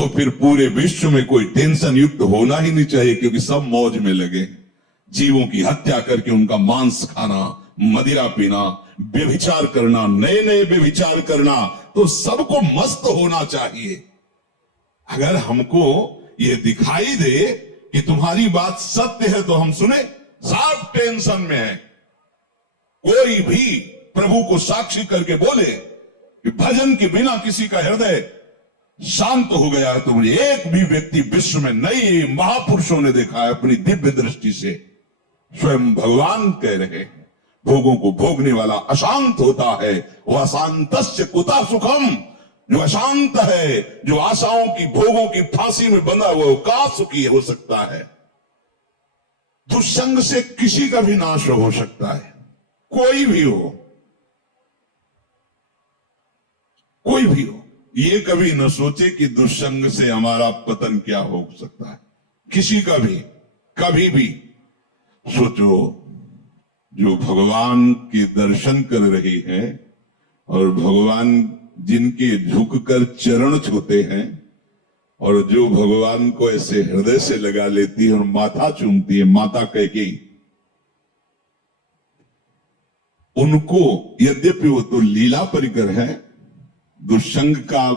तो फिर पूरे विश्व में कोई टेंशन युक्त होना ही नहीं चाहिए, क्योंकि सब मौज में लगे। जीवों की हत्या करके उनका मांस खाना, मदिरा पीना, व्यभिचार करना, नए नए व्यभिचार करना, तो सबको मस्त होना चाहिए। अगर हमको ये दिखाई दे कि तुम्हारी बात सत्य है तो हम सुने, सब टेंशन में है। कोई भी प्रभु को साक्षी करके बोले कि भजन के बिना किसी का हृदय शांत हो गया है, तो मुझे एक भी व्यक्ति विश्व में नई महापुरुषों ने देखा है अपनी दिव्य दृष्टि से। स्वयं भगवान कह रहे हैं, भोगों को भोगने वाला अशांत होता है, वह अशांतस्य कुतः सुखम। जो अशांत है, जो आशाओं की भोगों की फांसी में बंधा हुआ, का सुखी हो सकता है। दुष्संग से किसी का भी नाश हो सकता है, कोई भी हो, कोई भी हो। ये कभी न सोचे कि दुष्संग से हमारा पतन क्या हो सकता है, किसी का भी, कभी भी। सोचो, जो भगवान के दर्शन कर रही है और भगवान जिनके झुककर चरण छूते हैं, और जो भगवान को ऐसे हृदय से लगा लेती है और माथा चूमती है, माता कैकेयी, उनको यद्यपि वो तो लीला परिकर है, दुष्संग का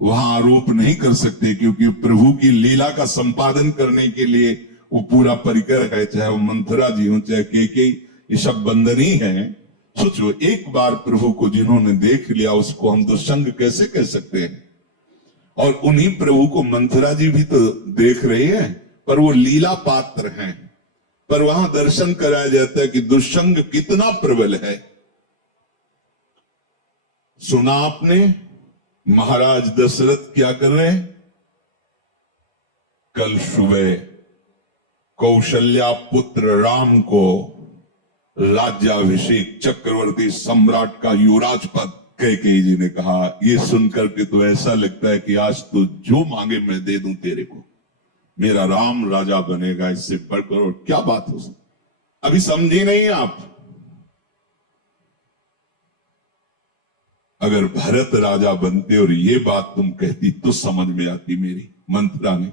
वहां आरोप नहीं कर सकते, क्योंकि प्रभु की लीला का संपादन करने के लिए वो पूरा परिकर है। चाहे वो मंथरा जी हो, चाहे कैकेयी, ये सब बंधनी है। सोचो, एक बार प्रभु को जिन्होंने देख लिया, उसको हम दुष्संग कैसे कह सकते हैं। और उन्हीं प्रभु को मंथरा जी भी तो देख रही है, पर वो लीला पात्र हैं। पर वहां दर्शन कराया जाता है कि दुष्संग कितना प्रबल है। सुना आपने महाराज दशरथ क्या कर रहे हैं? कल सुबह कौशल्या पुत्र राम को राज्याभिषेक, चक्रवर्ती सम्राट का युवराज पद कैकेयी जी ने कहा। ये सुनकर के तो ऐसा लगता है कि आज तो जो मांगे मैं दे दूं तेरे को, मेरा राम राजा बनेगा, इससे बढ़कर और क्या बात हो सकती। अभी समझी नहीं आप? अगर भरत राजा बनते और ये बात तुम कहती तो समझ में आती मेरी। मंथरा ने,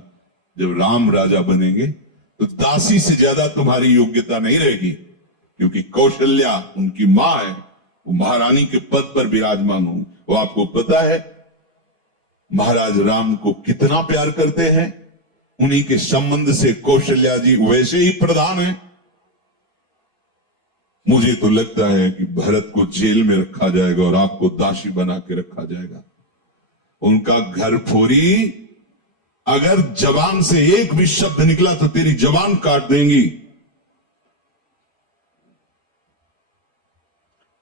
जब राम राजा बनेंगे तो दासी से ज्यादा तुम्हारी योग्यता नहीं रहेगी, क्योंकि कौशल्या उनकी मां है, वो महारानी के पद पर विराजमान हो। वो आपको पता है महाराज राम को कितना प्यार करते हैं, उन्हीं के संबंध से कौशल्या जी वैसे ही प्रधान है। मुझे तो लगता है कि भरत को जेल में रखा जाएगा और आपको दासी बना के रखा जाएगा। उनका घर फोरी, अगर जबान से एक भी शब्द निकला तो तेरी जबान काट देंगी।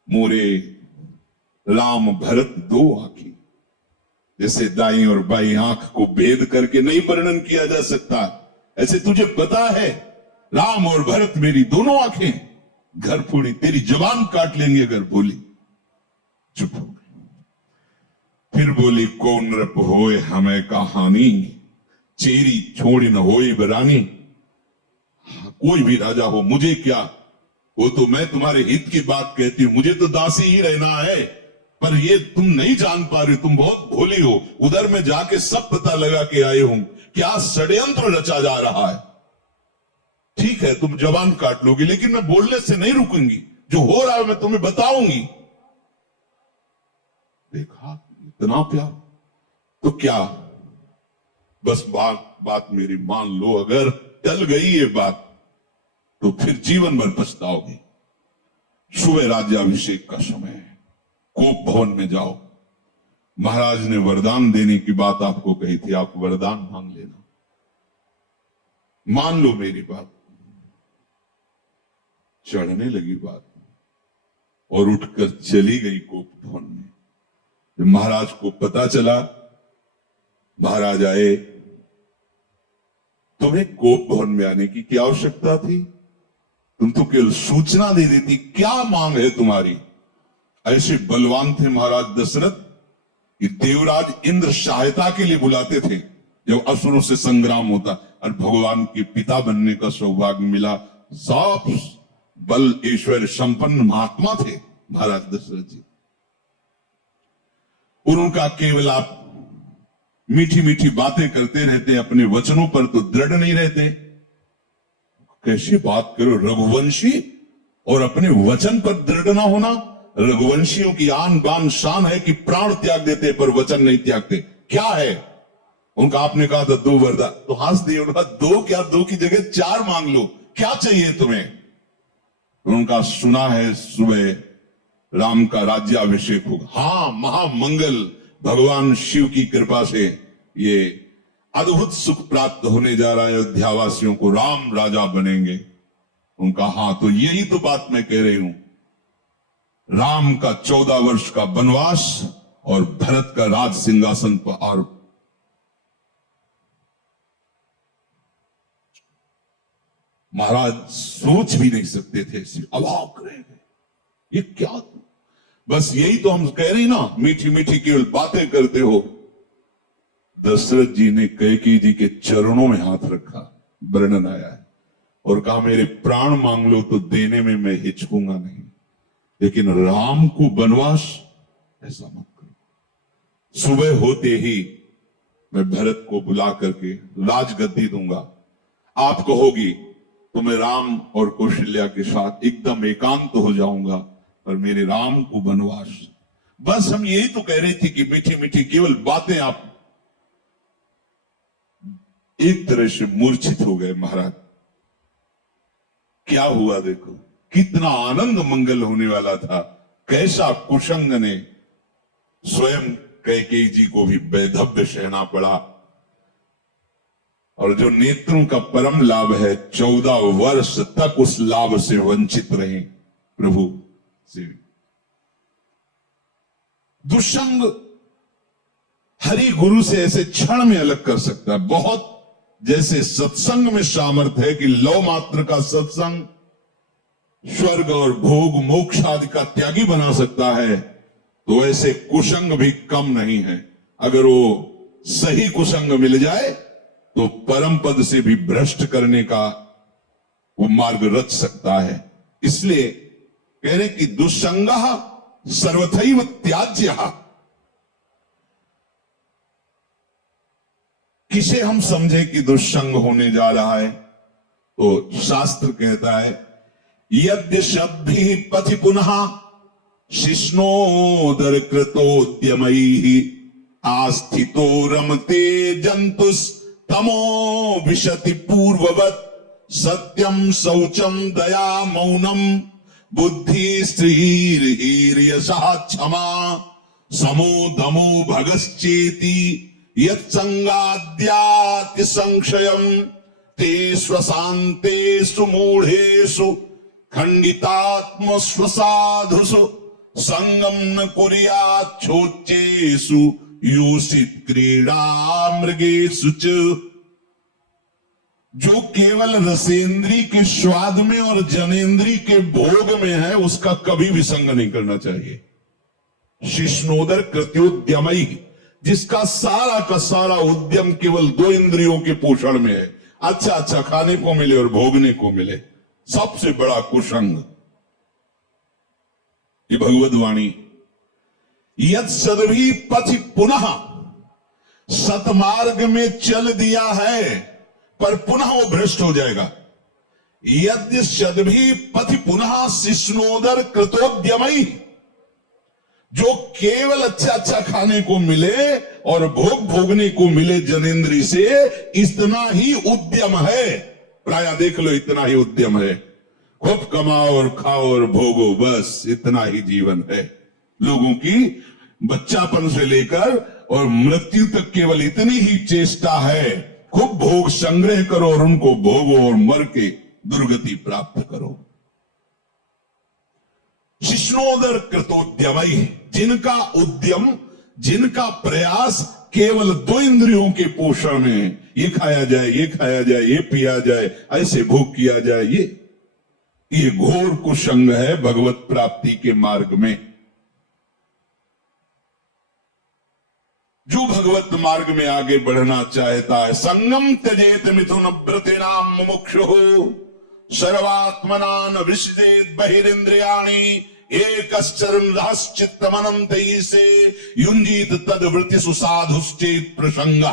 मोरे राम भरत दो आंखें, जैसे दाई और बाई आंख को भेद करके नहीं वर्णन किया जा सकता, ऐसे तुझे पता है राम और भरत मेरी दोनों आंखें। घर फोड़ी, तेरी जबान काट लेंगे अगर बोली। चुप हो गई। फिर बोली, कौन रप होए हमें कहानी, चेरी छोड़ी न होए बरानी। कोई भी राजा हो, मुझे क्या, वो तो मैं तुम्हारे हित की बात कहती हूं, मुझे तो दासी ही रहना है। पर ये तुम नहीं जान पा रहे, तुम बहुत भोली हो। उधर में जाके सब पता लगा के आए हूं क्या षड्यंत्र रचा जा रहा है। ठीक है, तुम जबान काट लोगी, लेकिन मैं बोलने से नहीं रुकूंगी। जो हो रहा है मैं तुम्हें बताऊंगी। देखा, इतना प्यार, तो क्या बस बात मेरी मान लो। अगर टल गई ये बात तो फिर जीवन भर पछताओगी। सुबह राज्याभिषेक का समय है, कोप भवन में जाओ। महाराज ने वरदान देने की बात आपको कही थी, आप वरदान मांग लेना। मान लो मेरी बात। चढ़ने लगी बात और उठकर चली गई कोप भवन में। जब महाराज को पता चला, महाराज आए, तुम्हें कोप भवन में आने की क्या आवश्यकता थी? तुम तो केवल सूचना दे देती, क्या मांग है तुम्हारी? ऐसे बलवान थे महाराज दशरथ कि देवराज इंद्र सहायता के लिए बुलाते थे जब असुरों से संग्राम होता, और भगवान के पिता बनने का सौभाग्य मिला। सब बल ऐश्वर्य संपन्न महात्मा थे महाराज दशरथ जी। उनका केवल आप मीठी मीठी बातें करते रहते, अपने वचनों पर तो दृढ़ नहीं रहते। कैसी बात करो, रघुवंशी और अपने वचन पर दृढ़ ना होना। रघुवंशियों की आन बान शान है कि प्राण त्याग देते पर वचन नहीं त्यागते। क्या है उनका? आपने कहा था 2 वरदान, तो हंस दिए। उनका 2 क्या, 2 की जगह 4 मांग लो, क्या चाहिए तुम्हें? उनका सुना है सुबह राम का राज्याभिषेक होगा। हाँ, महामंगल, भगवान शिव की कृपा से ये अद्भुत सुख प्राप्त होने जा रहा है। अयोध्यावासियों को राम राजा बनेंगे। उनका हाँ, तो यही तो बात मैं कह रही हूं। राम का 14 वर्ष का वनवास और भरत का राज सिंहासन पर, और महाराज सोच भी नहीं सकते थे, अवाक रह गए, ये क्या? बस यही तो हम कह रहे हैं ना, मीठी मीठी केवल बातें करते हो। दशरथ जी ने कैकेयी जी के चरणों में हाथ रखा, वर्णन आया है, और कहा मेरे प्राण मांग लो तो देने में मैं हिचकूंगा नहीं, लेकिन राम को वनवास ऐसा मत करो। सुबह होते ही मैं भरत को बुला करके राजगद्दी दूंगा, आप कहोगी तो मैं राम और कौशल्या के साथ एकदम एकांत हो जाऊंगा, पर मेरे राम को वनवास। बस हम यही तो कह रहे थे कि मीठी मीठी केवल बातें। आप एक तरह से मूर्छित हो गए महाराज। क्या हुआ देखो, कितना आनंद मंगल होने वाला था, कैसा कुशंग ने स्वयं कैकेयी जी को भी वैधव्य सहना पड़ा। और जो नेत्रों का परम लाभ है, 14 वर्ष तक उस लाभ से वंचित रहे प्रभु से। दुष्संग हरि गुरु से ऐसे क्षण में अलग कर सकता है। बहुत जैसे सत्संग में सामर्थ्य है कि लौ मात्र का सत्संग स्वर्ग और भोग मोक्ष आदि का त्यागी बना सकता है, तो ऐसे कुसंग भी कम नहीं है। अगर वो सही कुसंग मिल जाए तो परम पद से भी भ्रष्ट करने का वो मार्ग रच सकता है। इसलिए कह रहे कि दुस्संगः सर्वथैव त्याज्यः। किसे हम समझे कि दुस्संग होने जा रहा है? तो शास्त्र कहता है यद्य शब्दि पथि पुनः शिष्णोदर कृतोद्यमैः आस्थितो रमते जंतुस् तमो विशति पूर्ववत् सत्यम शौचम दया मौनम बुद्धि स्त्रीर्यशः क्षमा समो दमो भगश्चेति यत्संगाद्याति संशयम् ते स्वशान्तेषु मूढेषु खंडितात्म स्वसाधुषु संगम न कुर्यात् छोच्चेषु योषित क्रीड़ा मृगेषु च। जो केवल रसेंद्री के स्वाद में और जनेन्द्री के भोग में है, उसका कभी भी संग नहीं करना चाहिए। शिष्णोदर कृत्योद्यमई, जिसका सारा का सारा उद्यम केवल 2 इंद्रियों के पोषण में है, अच्छा अच्छा खाने को मिले और भोगने को मिले, सबसे बड़ा कुसंग। ये भगवद वाणी। यद सदभी पथि पुनः, सतमार्ग में चल दिया है पर पुनः वो भ्रष्ट हो जाएगा। यद्य सदभी पथि पुनः शिष्णोदर कृतोद्यमई, जो केवल अच्छा अच्छा खाने को मिले और भोग भोगने को मिले जनेन्द्री से, इतना ही उद्यम है। प्राय देख लो, इतना ही उद्यम है। खूब कमाओ और खाओ और भोगो, बस इतना ही जीवन है लोगों की। बच्चापन से लेकर और मृत्यु तक केवल इतनी ही चेष्टा है, खूब भोग संग्रह करो और उनको भोगो और मर के दुर्गति प्राप्त करो। शिष्णोदर कृतोद्यमई, जिनका उद्यम, जिनका प्रयास केवल 2 इंद्रियों के पोषण में, ये खाया जाए, ये खाया जाए, ये पिया जाए, ऐसे भोग किया जाए, ये घोर कुसंग है भगवत प्राप्ति के मार्ग में। जो भगवत मार्ग में आगे बढ़ना चाहता है, संगम त्यजेत मिथुन व्रतेनाम मुमुक्षुः सर्वात्मना न विसृजेत बहिरिंद्रियाणि एकश्चरण रहश्चित्तमनंत से युंजीत तद वृत्ति सुसाधुश्चेत प्रसंग।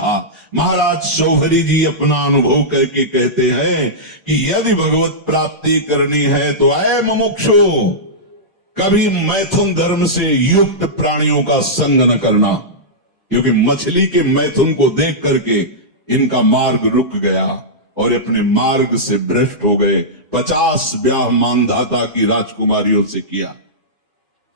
महाराज शौहरी जी अपना अनुभव करके कहते हैं कि यदि भगवत प्राप्ति करनी है तो ऐ मुमुक्षु, कभी मैथुन धर्म से युक्त प्राणियों का संग न करना, क्योंकि मछली के मैथुन को देख करके इनका मार्ग रुक गया और अपने मार्ग से भ्रष्ट हो गए। 50 ब्याह मानधाता की राजकुमारियों से किया।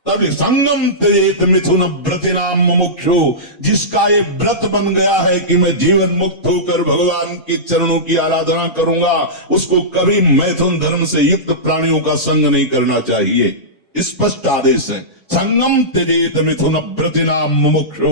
तब संगम त्यजेत मिथुन व्रतिनाम मुमुक्षु, जिसका ये व्रत बन गया है कि मैं जीवन मुक्त होकर भगवान के चरणों की आराधना करूंगा, उसको कभी मैथुन धर्म से युक्त प्राणियों का संग नहीं करना चाहिए। स्पष्ट आदेश है, संगम त्यजेत मिथुन व्रतिनाम मुमुक्षु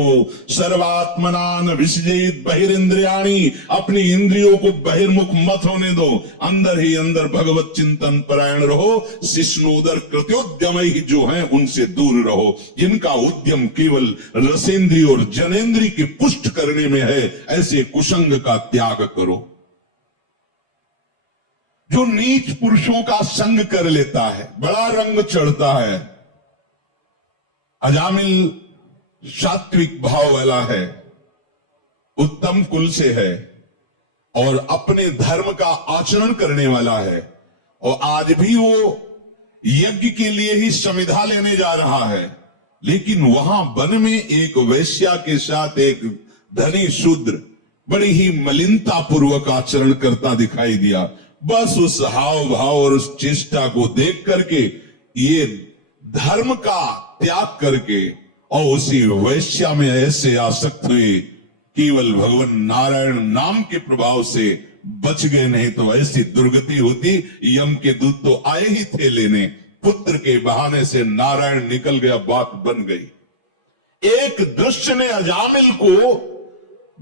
सर्वात्मनान विसजेत बहिरिंद्रियाणि, अपनी इंद्रियों को बहिर्मुख मत होने दो, अंदर ही अंदर भगवत चिंतन परायण रहो। शिष्णोदर कृत्योद्यम ही जो हैं उनसे दूर रहो, जिनका उद्यम केवल रसेंद्री और जनेन्द्री की पुष्ट करने में है, ऐसे कुसंग का त्याग करो। जो नीच पुरुषों का संग कर लेता है, बड़ा रंग चढ़ता है, अजामिल सात्विक भाव वाला है, उत्तम कुल से है और अपने धर्म का आचरण करने वाला है, और आज भी वो यज्ञ के लिए ही समिधा लेने जा रहा है, लेकिन वहां वन में एक वैश्या के साथ एक धनी शूद्र बड़ी ही मलिनता पूर्वक आचरण करता दिखाई दिया। बस उस हाव भाव और उस चेष्टा को देख करके ये धर्म का त्याग करके और उसी वैश्या में ऐसे आसक्त हुए, केवल भगवान नारायण नाम के प्रभाव से बच गए, नहीं तो ऐसी दुर्गति होती। यम के दूत तो आए ही थे लेने, पुत्र के बहाने से नारायण निकल गया, बात बन गई। एक दृश्य ने अजामिल को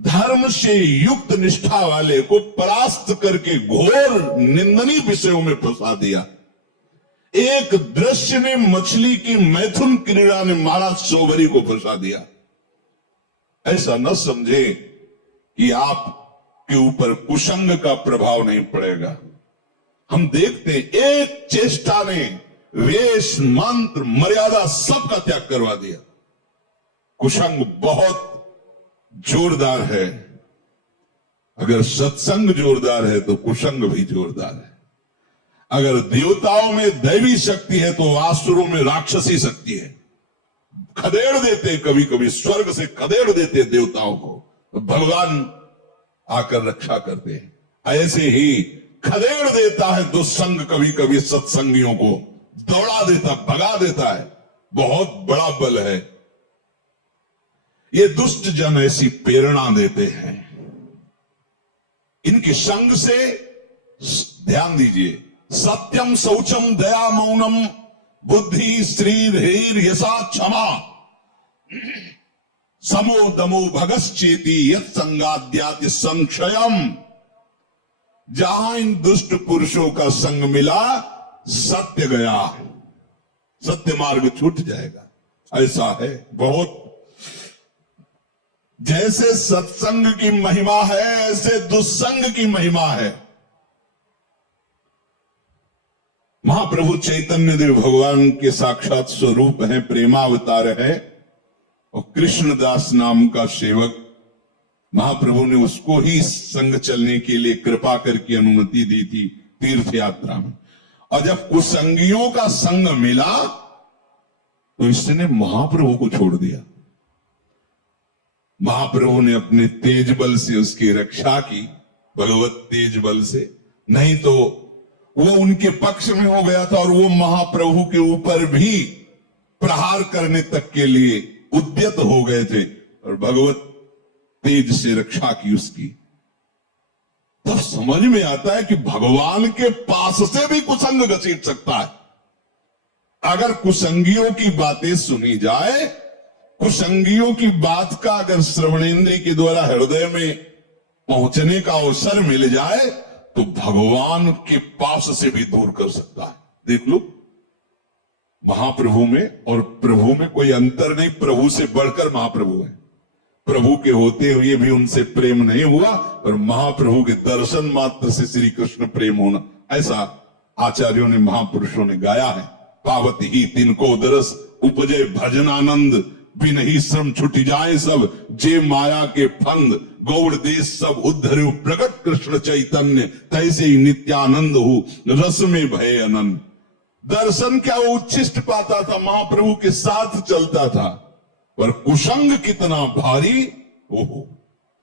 धर्म से युक्त निष्ठा वाले को परास्त करके घोर निंदनीय विषयों में फंसा दिया। एक दृश्य ने मछली की मैथुन क्रीड़ा ने महाराज शौहरी को फंसा दिया। ऐसा न समझे कि आप के ऊपर कुसंग का प्रभाव नहीं पड़ेगा। हम देखते एक चेष्टा ने वेश मंत्र मर्यादा सबका त्याग करवा दिया। कुसंग बहुत जोरदार है, अगर सत्संग जोरदार है तो कुसंग भी जोरदार है। अगर देवताओं में दैवी शक्ति है तो आसुरों में राक्षसी शक्ति है। खदेड़ देते, कभी कभी स्वर्ग से खदेड़ देते देवताओं को, तो भगवान आकर रक्षा करते हैं। ऐसे ही खदेड़ देता है दुस्संग कभी कभी सत्संगियों को, दौड़ा देता, भगा देता है। बहुत बड़ा बल है। ये दुष्ट जन ऐसी प्रेरणा देते हैं। इनके संग से ध्यान दीजिए, सत्यम शौचम दया मौनम बुद्धि श्री धीर यशा क्षमा समो दमो भगश्चेति यत् संगाद्याति संक्षयम। जहां इन दुष्ट पुरुषों का संग मिला, सत्य गया, सत्य मार्ग छूट जाएगा। ऐसा है बहुत। जैसे सत्संग की महिमा है, ऐसे दुस्संग की महिमा है। महाप्रभु चैतन्य देव भगवान के साक्षात स्वरूप हैं, प्रेमावतार है, और कृष्णदास नाम का सेवक, महाप्रभु ने उसको ही संग चलने के लिए कृपा करके अनुमति दी थी तीर्थ यात्रा में। और जब कुसंगियों का संग मिला तो इसने महाप्रभु को छोड़ दिया। महाप्रभु ने अपने तेज बल से उसकी रक्षा की, भगवत तेज बल से, नहीं तो वो उनके पक्ष में हो गया था और वो महाप्रभु के ऊपर भी प्रहार करने तक के लिए उद्यत हो गए थे, और भगवत तेज से रक्षा की उसकी। तब समझ में आता है कि भगवान के पास से भी कुसंग घसीट सकता है। अगर कुसंगियों की बातें सुनी जाए, कुसंगियों की बात का अगर श्रवणेन्द्रिय के द्वारा हृदय में पहुंचने का अवसर मिल जाए, तो भगवान के पास से भी दूर कर सकता है। देख लो, महाप्रभु में और प्रभु में कोई अंतर नहीं, प्रभु से बढ़कर महाप्रभु है। प्रभु के होते हुए भी उनसे प्रेम नहीं हुआ, और महाप्रभु के दर्शन मात्र से श्री कृष्ण प्रेम होना, ऐसा आचार्यों ने, महापुरुषों ने गाया है। पावत ही तिनको दरस उपजे भजन आनंद, बिन ही श्रम छुट जाए सब, जे माया के फंद, गौड़ देश सब उद्धर्यो प्रगट कृष्ण चैतन्य, तैसे ही नित्यानंद हो रस में भय अनंत। दर्शन क्या वो उच्छिष्ट पाता था, महाप्रभु के साथ चलता था, पर कुसंग कितना भारी। ओहो,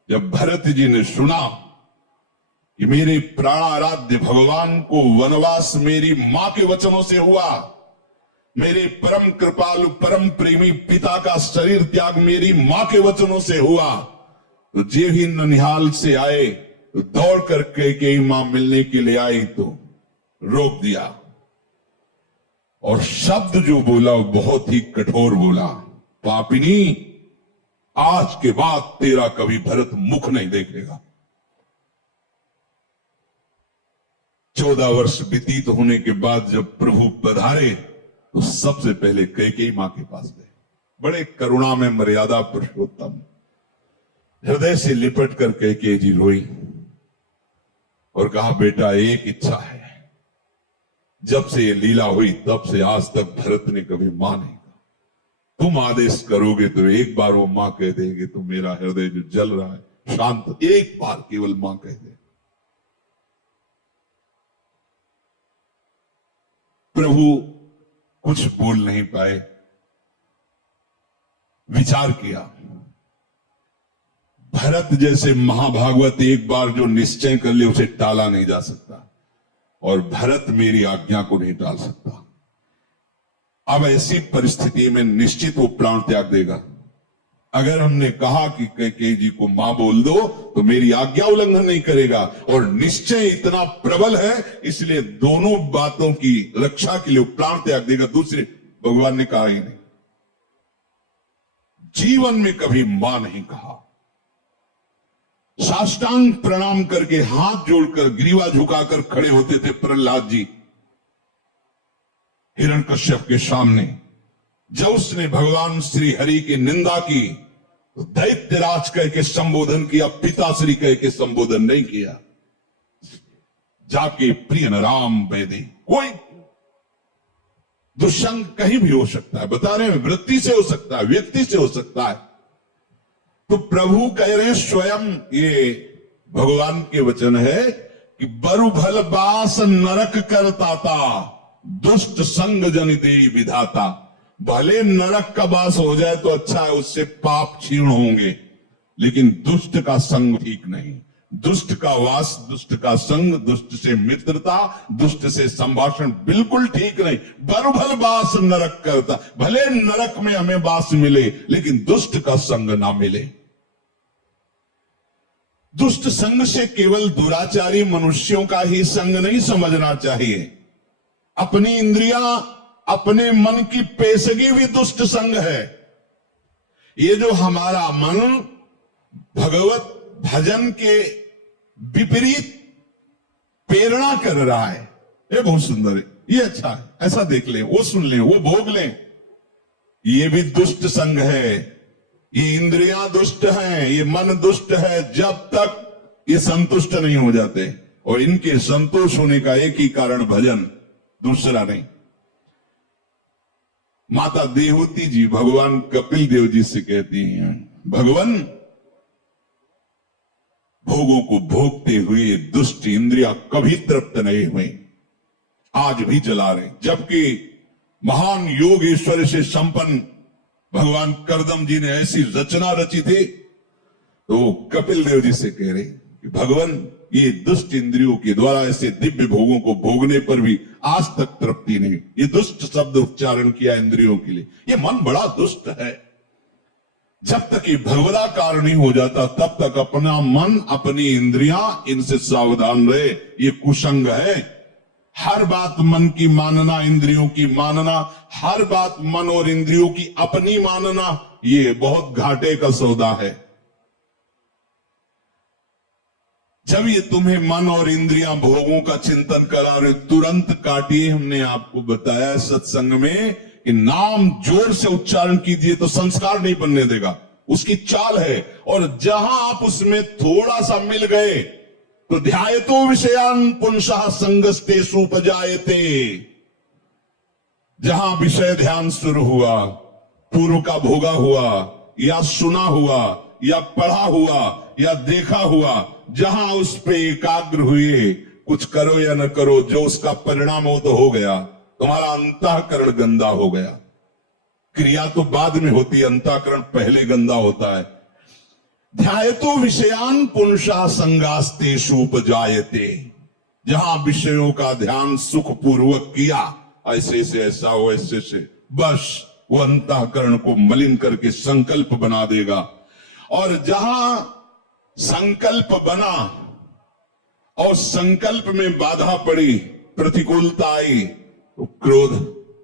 जब भरत जी ने सुना कि मेरे प्राणाराध्य भगवान को वनवास मेरी मां के वचनों से हुआ, मेरे परम कृपालु परम प्रेमी पिता का शरीर त्याग मेरी मां के वचनों से हुआ, तो जे ही ननिहाल से आए तो दौड़ करके के मां मिलने के लिए आई, तो रोक दिया और शब्द जो बोला वो बहुत ही कठोर बोला, पापिनी आज के बाद तेरा कभी भरत मुख नहीं देखेगा। 14 वर्ष व्यतीत होने के बाद जब प्रभु पधारे तो सबसे पहले कैकेयी मां के पास गए। बड़े करुणा में मर्यादा पुरुषोत्तम हृदय से लिपट कर कैकेयी जी रोई और कहा, बेटा एक इच्छा है, जब से ये लीला हुई तब से आज तक भरत ने कभी मां नहीं कहा, तुम आदेश करोगे तो एक बार वो मां कह देंगे तो मेरा हृदय जो जल रहा है शांत, एक बार केवल मां कह दे। प्रभु कुछ बोल नहीं पाए, विचार किया। भरत जैसे महाभागवत एक बार जो निश्चय कर ले उसे टाला नहीं जा सकता, और भरत मेरी आज्ञा को नहीं टाल सकता। अब ऐसी परिस्थिति में निश्चित वो प्राण त्याग देगा। अगर हमने कहा कि कैकेयी जी को मां बोल दो तो मेरी आज्ञा उल्लंघन नहीं करेगा, और निश्चय इतना प्रबल है इसलिए दोनों बातों की रक्षा के लिए प्राण त्याग देगा। दूसरे भगवान ने कहा ही नहीं, जीवन में कभी मां नहीं कहा। साष्टांग प्रणाम करके हाथ जोड़कर ग्रीवा झुकाकर खड़े होते थे प्रहलाद जी हिरण्यकश्यप के सामने। जब उसने भगवान श्री हरि की निंदा की तो दैत्यराज कह के संबोधन किया, पिताश्री कह के संबोधन नहीं किया। जाके प्रिय राम वेदी, कोई दुष्संग कहीं भी हो सकता है, बता रहे हैं, वृत्ति से हो सकता है, व्यक्ति से हो सकता है। तो प्रभु कह रहे हैं स्वयं, ये भगवान के वचन है कि बरु भल बास नरक करता था, दुष्ट संग जन दे विधाता। भले नरक का वास हो जाए तो अच्छा है, उससे पाप क्षीण होंगे, लेकिन दुष्ट का संग ठीक नहीं। दुष्ट का वास, दुष्ट का संग, दुष्ट से मित्रता, दुष्ट से संभाषण बिल्कुल ठीक नहीं। बरभल वास नरक करता, भले नरक में हमें वास मिले लेकिन दुष्ट का संग ना मिले। दुष्ट संग से केवल दुराचारी मनुष्यों का ही संग नहीं समझना चाहिए। अपनी इंद्रियां, अपने मन की पेशगी भी दुष्ट संग है। ये जो हमारा मन भगवत भजन के विपरीत प्रेरणा कर रहा है, ये बहुत सुंदर है, ये अच्छा है, ऐसा देख लें, वो सुन लें, वो भोग लें, ये भी दुष्ट संग है। ये इंद्रियां दुष्ट हैं, ये मन दुष्ट है, जब तक ये संतुष्ट नहीं हो जाते। और इनके संतोष होने का एक ही कारण भजन, दूसरा नहीं। माता देवहूति जी भगवान कपिल देव जी से कहती हैं, भगवान भोगों को भोगते हुए दुष्ट इंद्रियां कभी तृप्त नहीं हुई, आज भी जला रहे। जबकि महान योग ऐश्वर्य से संपन्न भगवान करदम जी ने ऐसी रचना रची थी, तो कपिल देव जी से कह रहे कि भगवान ये दुष्ट इंद्रियों के द्वारा ऐसे दिव्य भोगों को भोगने पर भी आज तक तृप्ति नहीं। ये दुष्ट शब्द उच्चारण किया इंद्रियों के लिए, ये मन बड़ा दुष्ट है। जब तक ये भगवदाकार नहीं हो जाता तब तक अपना मन, अपनी इंद्रियां, इनसे सावधान रहे। ये कुसंग है। हर बात मन की मानना, इंद्रियों की मानना, हर बात मन और इंद्रियों की अपनी मानना, ये बहुत घाटे का सौदा है। जब ये तुम्हें मन और इंद्रियां भोगों का चिंतन करा रहे, तुरंत काटिए। हमने आपको बताया सत्संग में कि नाम जोर से उच्चारण कीजिए तो संस्कार नहीं बनने देगा, उसकी चाल है। और जहां आप उसमें थोड़ा सा मिल गए तो ध्यायतो विषयान पुंसः संगस्ते सुपजायते। जहां विषय ध्यान शुरू हुआ, पूर्व का भोगा हुआ या सुना हुआ या पढ़ा हुआ या देखा हुआ, जहां उस पे एकाग्र हुए, कुछ करो या न करो, जो उसका परिणाम हो तो हो गया, तुम्हारा अंतःकरण गंदा हो गया। क्रिया तो बाद में होती है, अंतःकरण पहले गंदा होता है। ध्यायतो विषयान पुंसा संगास्तेषु उपजायते, जहां विषयों का ध्यान सुखपूर्वक किया, ऐसे से ऐसा हो, ऐसे से, बस वो अंतःकरण को मलिन करके संकल्प बना देगा। और जहां संकल्प बना और संकल्प में बाधा पड़ी, प्रतिकूलता आई, तो क्रोध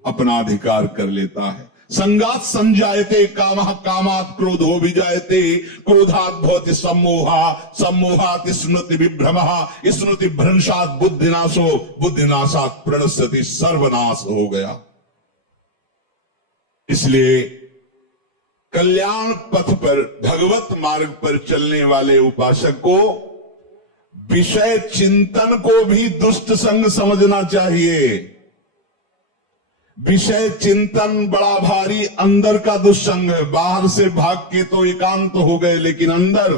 अपना अधिकार कर लेता है। संगात संजायते कामः, कामात् क्रोधो विजायते, क्रोधात् भवति सम्मोहा, सम्मोहात् स्मृति विभ्रमः, स्मृति भ्रंशात् बुद्धिनाशो, बुद्धिनाशात् प्रणश्यति, सर्वनाश हो गया। इसलिए कल्याण पथ पर, भगवत मार्ग पर चलने वाले उपासक को विषय चिंतन को भी दुष्ट संग समझना चाहिए। विषय चिंतन बड़ा भारी अंदर का दुष्संग है। बाहर से भाग के तो एकांत हो गए, लेकिन अंदर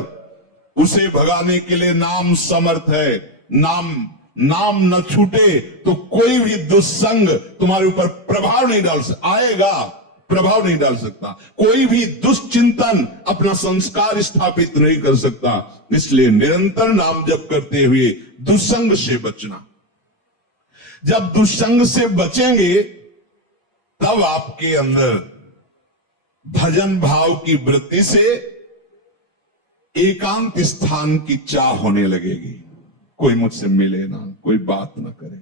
उसे भगाने के लिए नाम समर्थ है। नाम न छूटे तो कोई भी दुष्संग तुम्हारे ऊपर प्रभाव नहीं डाल सकता, आएगा प्रभाव नहीं डाल सकता। कोई भी दुष्चिंतन अपना संस्कार स्थापित नहीं कर सकता। इसलिए निरंतर नाम जप करते हुए दुष्संग से बचना। जब दुष्संग से बचेंगे तब आपके अंदर भजन भाव की वृत्ति से एकांत स्थान की चाह होने लगेगी। कोई मुझसे मिले ना, कोई बात ना करे,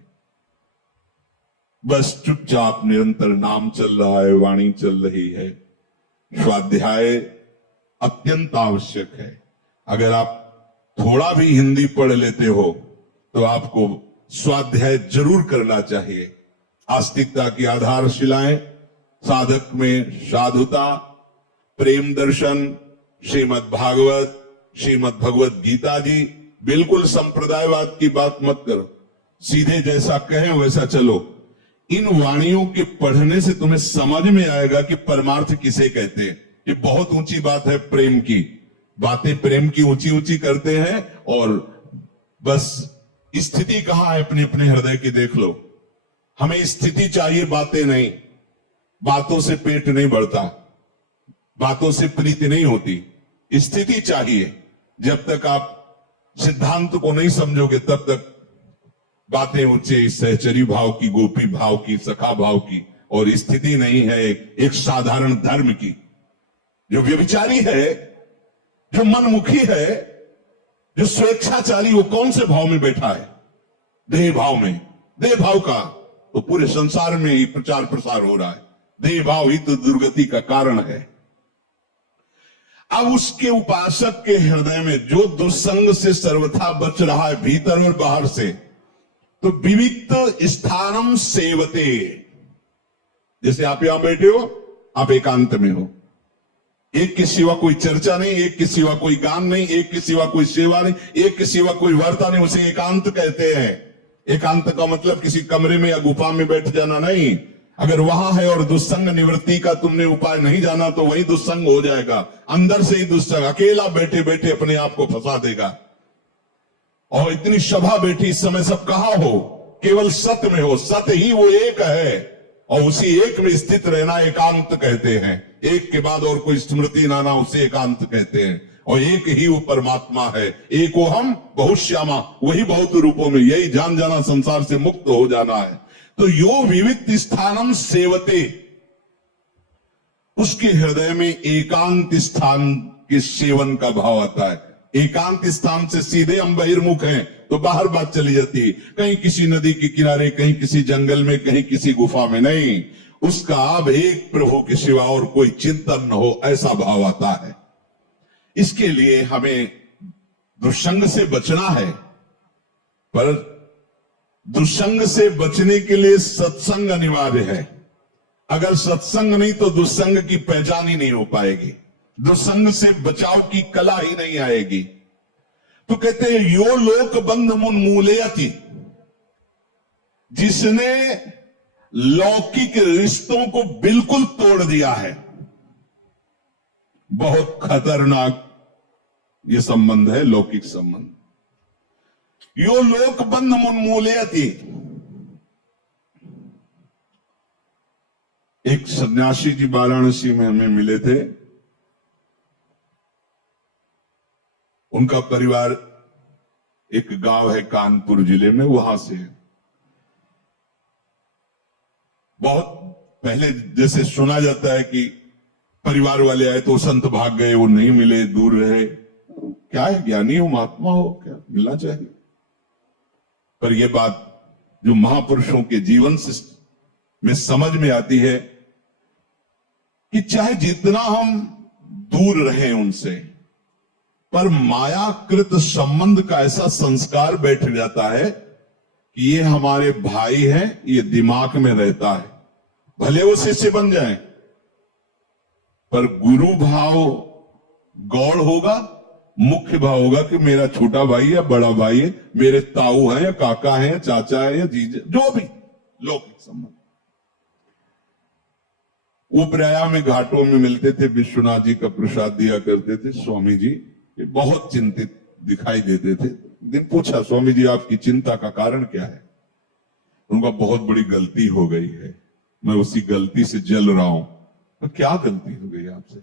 बस चुपचाप निरंतर नाम चल रहा है, वाणी चल रही है। स्वाध्याय अत्यंत आवश्यक है। अगर आप थोड़ा भी हिंदी पढ़ लेते हो तो आपको स्वाध्याय जरूर करना चाहिए। आस्तिकता की आधारशिलाएं, साधक में साधुता, प्रेम दर्शन, श्रीमद् भागवत, श्रीमद् भगवत गीता जी। बिल्कुल संप्रदायवाद की बात मत करो, सीधे जैसा कहें वैसा चलो। इन वाणियों के पढ़ने से तुम्हें समझ में आएगा कि परमार्थ किसे कहते हैं। ये बहुत ऊंची बात है, प्रेम की बातें प्रेम की ऊंची ऊंची करते हैं, और बस स्थिति कहां है अपने अपने हृदय की देख लो। हमें स्थिति चाहिए, बातें नहीं। बातों से पेट नहीं बढ़ता, बातों से प्रीति नहीं होती, स्थिति चाहिए। जब तक आप सिद्धांत को नहीं समझोगे तब तक बातें ऊंचे सहचरी भाव की, गोपी भाव की, सखा भाव की, और स्थिति नहीं है एक साधारण धर्म की। जो व्यभिचारी है, जो मनमुखी है, जो स्वेच्छाचारी, वो कौन से भाव में बैठा है? देह भाव में। देह भाव का तो पूरे संसार में ही प्रचार प्रसार हो रहा है। देह भाव ही तो दुर्गति का कारण है। अब उसके उपासक के हृदय में जो दुस्संग से सर्वथा बच रहा है, भीतर और बाहर से, तो विविक्त स्थानम सेवते। जैसे आप यहां बैठे हो, आप एकांत में हो, एक के सिवा कोई चर्चा नहीं, एक के सिवा कोई गान नहीं, एक के सिवा कोई सेवा नहीं, एक के सिवा कोई वार्ता नहीं, उसे एकांत कहते हैं। एकांत का मतलब किसी कमरे में या गुफा में बैठ जाना नहीं। अगर वहां है और दुस्संग निवृत्ति का तुमने उपाय नहीं जाना तो वही दुस्संग हो जाएगा। अंदर से ही दुस्संग अकेला बैठे बैठे अपने आप को फंसा देगा। और इतनी सभा बैठी, इस समय सब कहां हो? केवल सत्य में हो। सत्य ही वो एक है, और उसी एक में स्थित रहना एकांत कहते हैं। एक के बाद और कोई स्मृति ना ना, उसे एकांत कहते हैं। और एक ही वो परमात्मा है। एको हम बहुश्यामा, वही बहुत रूपों में, यही जान जाना, संसार से मुक्त हो जाना है। तो यो विविक्त स्थानम सेवते, उसके हृदय में एकांत स्थान के सेवन का भाव आता है। एकांत स्थान से सीधे हम बहिर्मुख हैं तो बाहर बात चली जाती है, कहीं किसी नदी के किनारे, कहीं किसी जंगल में, कहीं किसी गुफा में। नहीं, उसका अब एक प्रभु के सिवा और कोई चिंतन न हो, ऐसा भाव आता है। इसके लिए हमें दुष्संग से बचना है, पर दुष्संग से बचने के लिए सत्संग अनिवार्य है। अगर सत्संग नहीं तो दुष्संग की पहचान ही नहीं हो पाएगी, दुष्संग से बचाव की कला ही नहीं आएगी। तो कहते हैं यो लोक बंध मुन मूलयति, जिसने लौकिक रिश्तों को बिल्कुल तोड़ दिया है। बहुत खतरनाक ये संबंध है, लौकिक संबंध। यो लोक बंध उन्मूलयति। एक सन्यासी जी वाराणसी में हमें मिले थे। उनका परिवार एक गांव है कानपुर जिले में, वहां से। बहुत पहले जैसे सुना जाता है कि परिवार वाले आए तो संत भाग गए, वो नहीं मिले, दूर रहे। क्या है, ज्ञानी हो, महात्मा हो, क्या मिलना चाहिए। पर यह बात जो महापुरुषों के जीवन से में समझ में आती है कि चाहे जितना हम दूर रहें उनसे, पर मायाकृत संबंध का ऐसा संस्कार बैठ जाता है कि ये हमारे भाई हैं, ये दिमाग में रहता है। भले वो शिष्य बन जाएं, पर गुरु भाव गौड़ होगा, मुख्य भाव होगा कि मेरा छोटा भाई है, बड़ा भाई है, मेरे ताऊ है या काका है या चाचा है या जीजा, जो भी लौकिक संबंध। वो प्रयाग में घाटों में मिलते थे, विश्वनाथ जी का प्रसाद दिया करते थे। स्वामी जी ये बहुत चिंतित दिखाई देते थे। दिन पूछा, स्वामी जी आपकी चिंता का कारण क्या है? उनका बहुत बड़ी गलती हो गई है, मैं उसी गलती से जल रहा हूं। तो क्या गलती हो गई आपसे?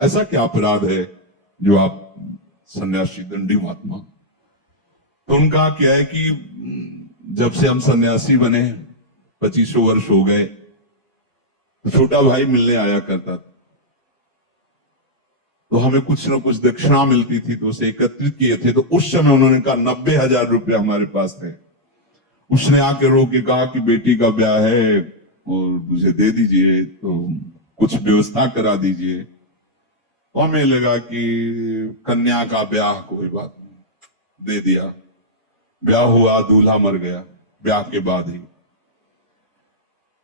ऐसा क्या अपराध है जो आप सन्यासी दंडी महात्मा? तो उनका क्या है कि जब से हम सन्यासी बने 25 वर्ष हो गए, तो छोटा भाई मिलने आया करता था, तो हमें कुछ ना कुछ दक्षिणा मिलती थी, तो उसे एकत्रित किए थे। तो उस समय उन्होंने कहा 90,000 रुपया हमारे पास थे। उसने आके रो के कहा कि बेटी का ब्याह है और मुझे दे दीजिए, तो कुछ व्यवस्था करा दीजिए। तो हमें लगा कि कन्या का ब्याह, कोई बात नहीं, दे दिया। ब्याह हुआ, दूल्हा मर गया ब्याह के बाद ही।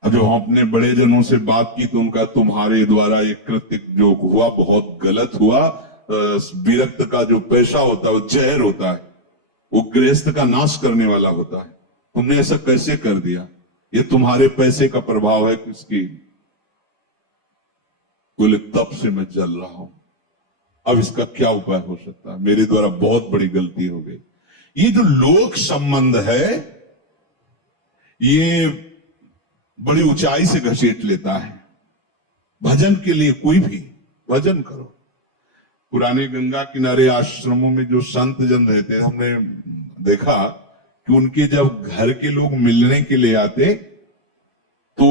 अब जो हम अपने बड़े जनों से बात की तो उनका तुम्हारे द्वारा ये कृत्य जो हुआ बहुत गलत हुआ। विरक्त का जो पैसा होता है वो जहर होता है, वो गृहस्थ का नाश करने वाला होता है। तुमने ऐसा कैसे कर दिया? ये तुम्हारे पैसे का प्रभाव है किसकी? बोले तब से मैं जल रहा हूं, अब इसका क्या उपाय हो सकता है? मेरे द्वारा बहुत बड़ी गलती हो गई। ये जो लोक संबंध है ये बड़ी ऊंचाई से घसीट लेता है। भजन के लिए कोई भी भजन करो। पुराने गंगा किनारे आश्रमों में जो संत जन रहते हैं, हमने देखा कि उनके जब घर के लोग मिलने के लिए आते तो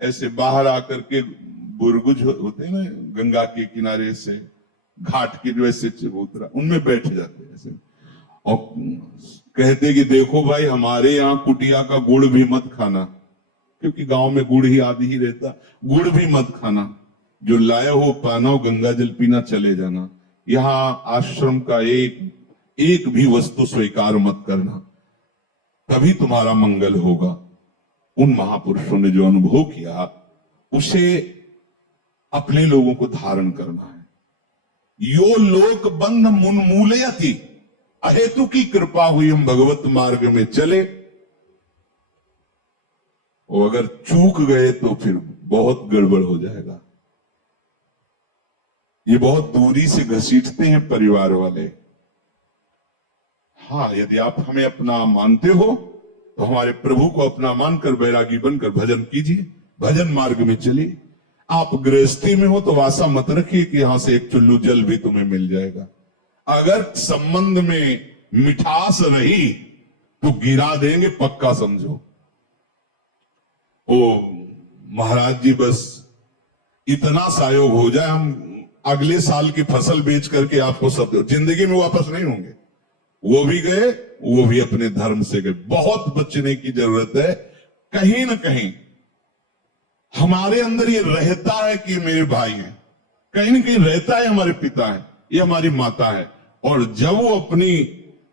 ऐसे बाहर आकर के बुरगुज होते हैं ना, गंगा के किनारे से घाट के जो ऐसे चबूतरा, उनमें बैठ जाते ऐसे और कहते कि देखो भाई, हमारे यहाँ कुटिया का गुड़ भी मत खाना, क्योंकि गांव में गुड़ ही आदि ही रहता। गुड़ भी मत खाना, जो लाए हो पाना हो, गंगा जल पीना, चले जाना। यहां आश्रम का एक भी वस्तु स्वीकार मत करना, तभी तुम्हारा मंगल होगा। उन महापुरुषों ने जो अनुभव किया उसे अपने लोगों को धारण करना है। यो लोक बंध उन्मूलयति। अहेतु की कृपा हुई, हम भगवत मार्ग में चले, और अगर चूक गए तो फिर बहुत गड़बड़ हो जाएगा। ये बहुत दूरी से घसीटते हैं परिवार वाले। हाँ, यदि आप हमें अपना मानते हो तो हमारे प्रभु को अपना मानकर बैरागी बनकर भजन कीजिए, भजन मार्ग में चलिए। आप गृहस्थी में हो तो आशा मत रखिए कि यहां से एक चुल्लू जल भी तुम्हें मिल जाएगा। अगर संबंध में मिठास रही तो गिरा देंगे, पक्का समझो। ओ महाराज जी, बस इतना सहयोग हो जाए, हम अगले साल की फसल बेच करके आपको सब जिंदगी में वापस नहीं होंगे। वो भी गए, वो भी अपने धर्म से गए। बहुत बचने की जरूरत है। कहीं ना कहीं हमारे अंदर ये रहता है कि मेरे भाई हैं, कहीं ना कहीं रहता है हमारे पिता है, ये हमारी माता है। और जब वो अपनी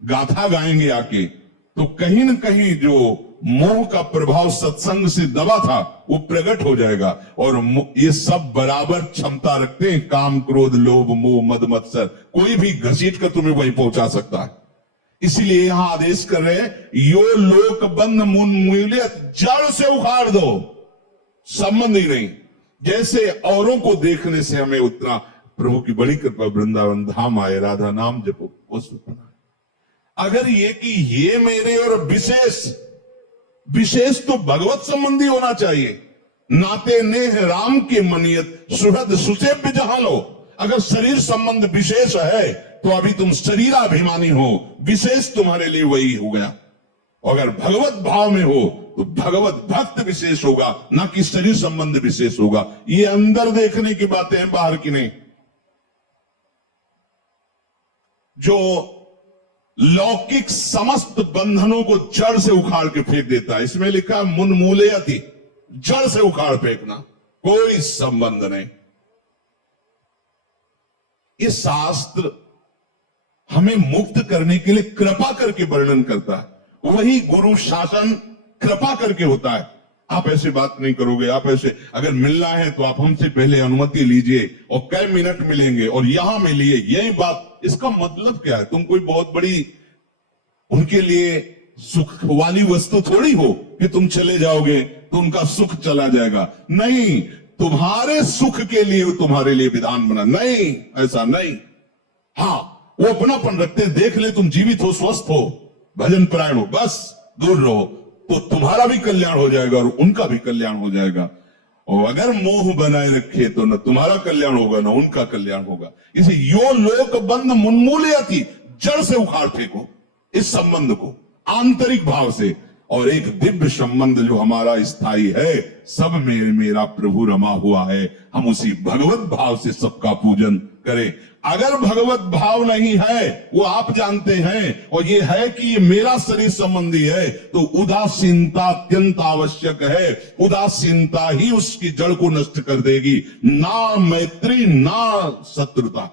गाथा गाएंगे आके, तो कहीं ना कहीं जो मोह का प्रभाव सत्संग से दबा था वो प्रकट हो जाएगा। और ये सब बराबर क्षमता रखते हैं, काम, क्रोध, लोभ, मोह, मद, मत्सर, कोई भी घसीट कर तुम्हें वहीं पहुंचा सकता है। इसीलिए यहां आदेश कर रहे हैं, यो लोक बंध उन्मूलित जड़ से उखाड़ दो। संबंध ही नहीं। जैसे औरों को देखने से हमें उतना, प्रभु की बड़ी कृपा, वृंदावन धाम आए, राधा नाम जपो, वो सुपना। अगर ये कि ये मेरे और विशेष तो भगवत संबंधी होना चाहिए। नाते नेह राम के मनियत सुहृद सुसेव्य जहां लो। अगर शरीर संबंध विशेष है तो अभी तुम शरीराभिमानी हो, विशेष तुम्हारे लिए वही हो गया। अगर भगवत भाव में हो तो भगवत भक्त विशेष होगा, ना कि शरीर संबंध विशेष होगा। ये अंदर देखने की बातें हैं, बाहर की नहीं। जो लौकिक समस्त बंधनों को जड़ से उखाड़ के फेंक देता है, इसमें लिखा है मुन्मूलयति, जड़ से उखाड़ फेंकना, कोई संबंध नहीं। ये शास्त्र हमें मुक्त करने के लिए कृपा करके वर्णन करता है। वही गुरु शासन कृपा करके होता है। आप ऐसे बात नहीं करोगे, आप ऐसे, अगर मिलना है तो आप हमसे पहले अनुमति लीजिए और कई मिनट मिलेंगे और यहां मिलिए, यही बात। इसका मतलब क्या है? तुम कोई बहुत बड़ी उनके लिए सुख वाली वस्तु थोड़ी हो कि तुम चले जाओगे तो उनका सुख चला जाएगा। नहीं, तुम्हारे सुख के लिए तुम्हारे लिए विधान बना। नहीं, ऐसा नहीं। हाँ, वो अपनापन रखते, देख ले तुम जीवित हो, स्वस्थ हो, भजन परायण हो, बस दूर रहो, तो तुम्हारा भी कल्याण हो जाएगा और उनका भी कल्याण हो जाएगा। और अगर मोह बनाए रखे तो न तुम्हारा कल्याण होगा न उनका कल्याण होगा। इसे यो लोक बंध मुन्मूलयति, जड़ से उखाड़ फेंको इस संबंध को आंतरिक भाव से। और एक दिव्य संबंध जो हमारा स्थायी है, सब में मेरा प्रभु रमा हुआ है। हम उसी भगवत भाव से सबका पूजन करें। अगर भगवत भाव नहीं है, वो आप जानते हैं, और ये है कि ये मेरा शरीर संबंधी है, तो उदासीनता अत्यंत आवश्यक है। उदासीनता ही उसकी जड़ को नष्ट कर देगी, ना मैत्री ना शत्रुता।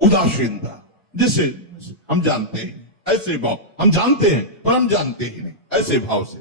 उदासीनता, जिसे हम जानते हैं, ऐसे भाव हम जानते हैं पर हम जानते ही नहीं, ऐसे भाव से